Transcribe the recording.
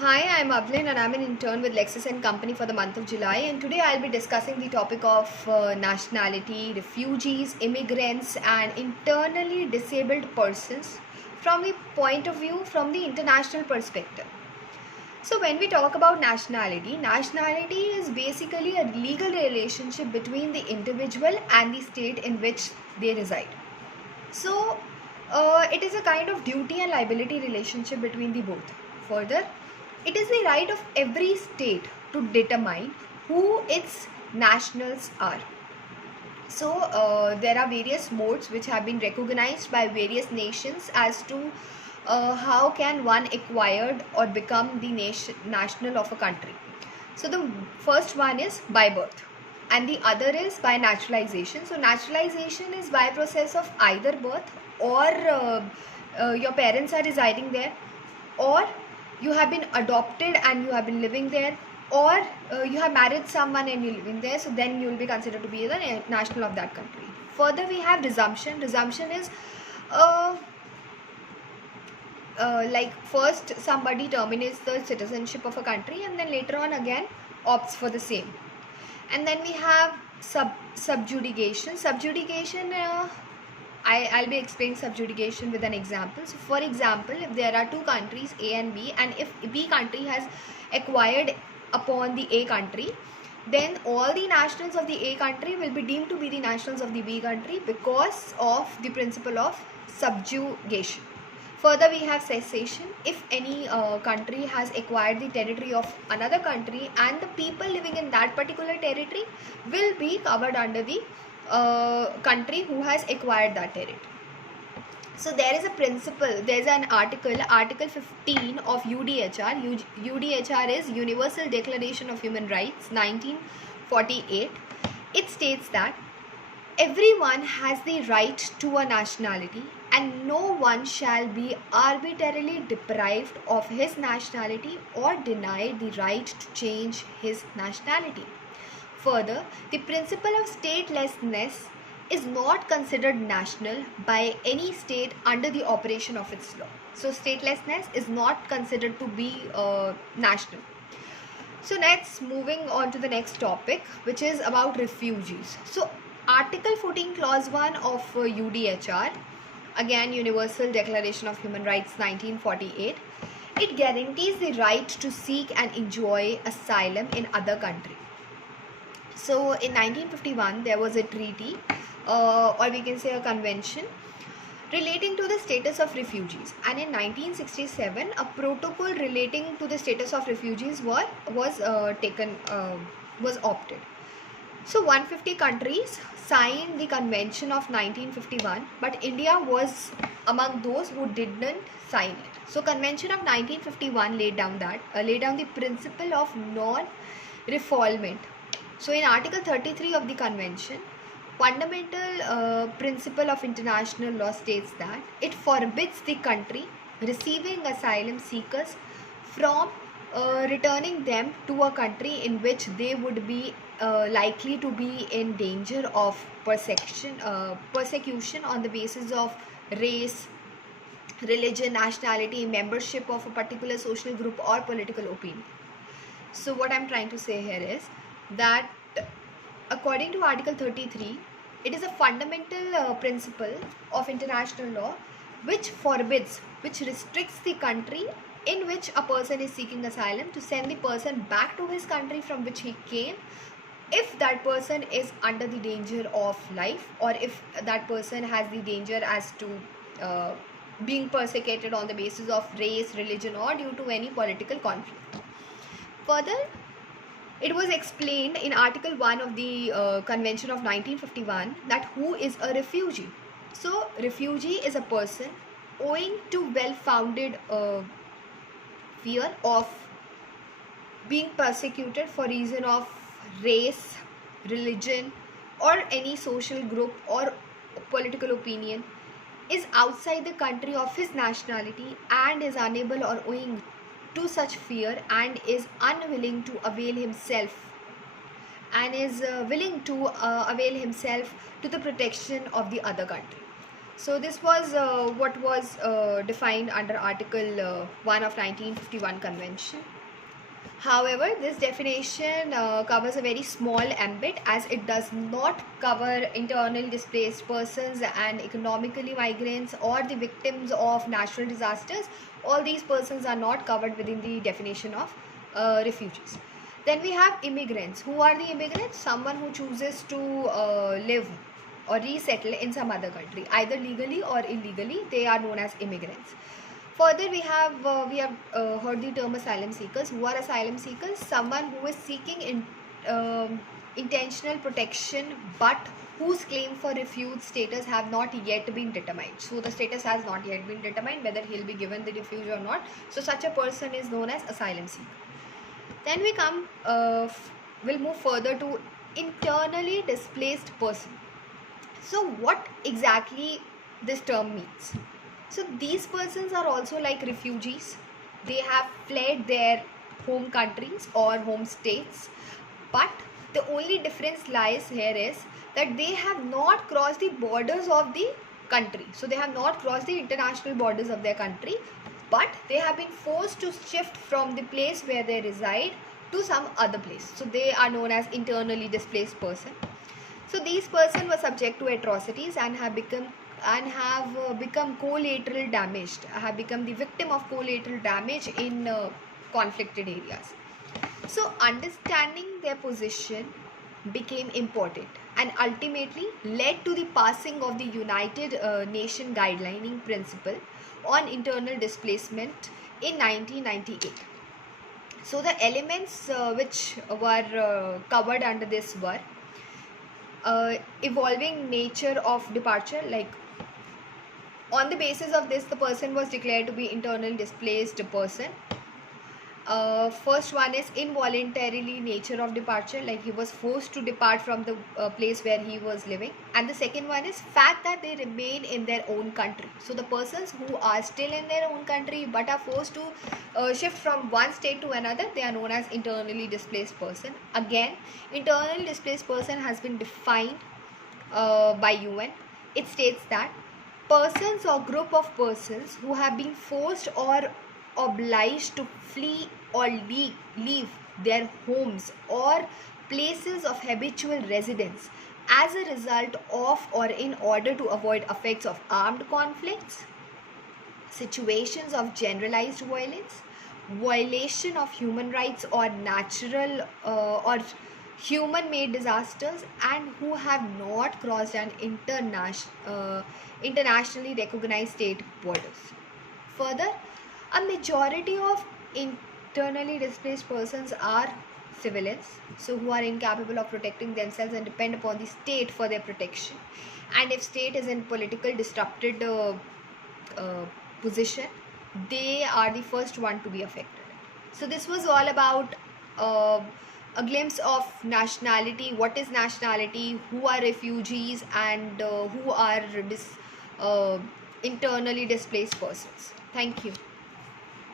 Hi, I'm Avlin and I'm an intern with LEXIS and Company for the month of July, and today I'll be discussing the topic of nationality, refugees, immigrants and internally disabled persons from the point of view from the international perspective. So when we talk about nationality, nationality is basically a legal relationship between the individual and the state in which they reside. So it is a kind of duty and liability relationship between the both. Further, it is the right of every state to determine who its nationals are. So there are various modes which have been recognized by various nations as to how can one acquired or become the national of a country. So the first one is by birth and the other is by naturalization. So naturalization is by process of either birth or your parents are residing there, or you have been adopted and you have been living there, or you have married someone and you're living there, so then you will be considered to be the national of that country. Further, we have resumption. Resumption is like first somebody terminates the citizenship of a country and then later on again opts for the same. And then we have subjugation. Subjugation, I'll be explaining subjugation with an example. So for example, if there are two countries A and B, and if B country has acquired upon the A country, then all the nationals of the A country will be deemed to be the nationals of the B country because of the principle of subjugation. Further, we have cessation. If any country has acquired the territory of another country and the people living in that particular territory will be covered under the country who has acquired that territory. So there is a principle, there is an article 15 of UDHR. UDHR is Universal Declaration of Human Rights 1948. It states that everyone has the right to a nationality and no one shall be arbitrarily deprived of his nationality or denied the right to change his nationality. Further, the principle of statelessness is not considered national by any state under the operation of its law. So statelessness is not considered to be national. So next, moving on to the next topic, which is about refugees. So Article 14 Clause 1 of UDHR, again Universal Declaration of Human Rights 1948, it guarantees the right to seek and enjoy asylum in other country. So in 1951 there was a treaty or we can say a convention relating to the status of refugees, and in 1967 a protocol relating to the status of refugees was opted. So 150 countries signed the convention of 1951, but India was among those who didn't sign it. So convention of 1951 laid down the principle of non-refoulement. So in Article 33 of the convention, fundamental principle of international law states that it forbids the country receiving asylum seekers from returning them to a country in which they would be likely to be in danger of persecution on the basis of race, religion, nationality, membership of a particular social group or political opinion. So what I'm trying to say here is that according to Article 33, it is a fundamental principle of international law which restricts the country in which a person is seeking asylum to send the person back to his country from which he came if that person is under the danger of life, or if that person has the danger as to being persecuted on the basis of race, religion, or due to any political conflict. Further, it was explained in Article 1 of the Convention of 1951 that who is a refugee. So refugee is a person owing to well-founded fear of being persecuted for reason of race, religion, or any social group or political opinion, is outside the country of his nationality and is unable or owing to such fear and is unwilling to avail himself to the protection of the other country. So this was what was defined under Article 1 of 1951 Convention. However, this definition covers a very small ambit, as it does not cover internally displaced persons and economically migrants or the victims of natural disasters. All these persons are not covered within the definition of refugees. Then we have immigrants. Who are the immigrants? Someone who chooses to live or resettle in some other country, either legally or illegally. They are known as immigrants. Further, we have heard the term asylum seekers. Who are asylum seekers? Someone who is seeking intentional protection, but whose claim for refuge status have not yet been determined. So the status has not yet been determined whether he'll be given the refuge or not. So such a person is known as asylum seeker. Then we we'll move further to internally displaced person. So what exactly this term means? So these persons are also like refugees. They have fled their home countries or home states, but the only difference lies here is that they have not crossed the borders of the country. So they have not crossed the international borders of their country, but they have been forced to shift from the place where they reside to some other place. So they are known as internally displaced person. So these persons were subject to atrocities and have become collateral damaged, have become the victim of collateral damage in conflicted areas. So understanding their position became important and ultimately led to the passing of the United Nations guidelining principle on internal displacement in 1998. So the elements which were covered under this were evolving nature of departure, like on the basis of this the person was declared to be internally displaced person. First one is involuntarily nature of departure, like he was forced to depart from the place where he was living. And the second one is fact that they remain in their own country. So the persons who are still in their own country but are forced to shift from one state to another, they are known as internally displaced person. Again, internally displaced person has been defined by UN. It states that persons or group of persons who have been forced or obliged to flee or leave their homes or places of habitual residence as a result of or in order to avoid effects of armed conflicts, situations of generalized violence, violation of human rights or natural or human-made disasters, and who have not crossed an internationally recognized state borders. Further, a majority of internally displaced persons are civilians, so who are incapable of protecting themselves and depend upon the state for their protection. And if state is in political disrupted position, they are the first one to be affected. So this was all about a glimpse of nationality, what is nationality, who are refugees, and who are internally displaced persons. Thank you.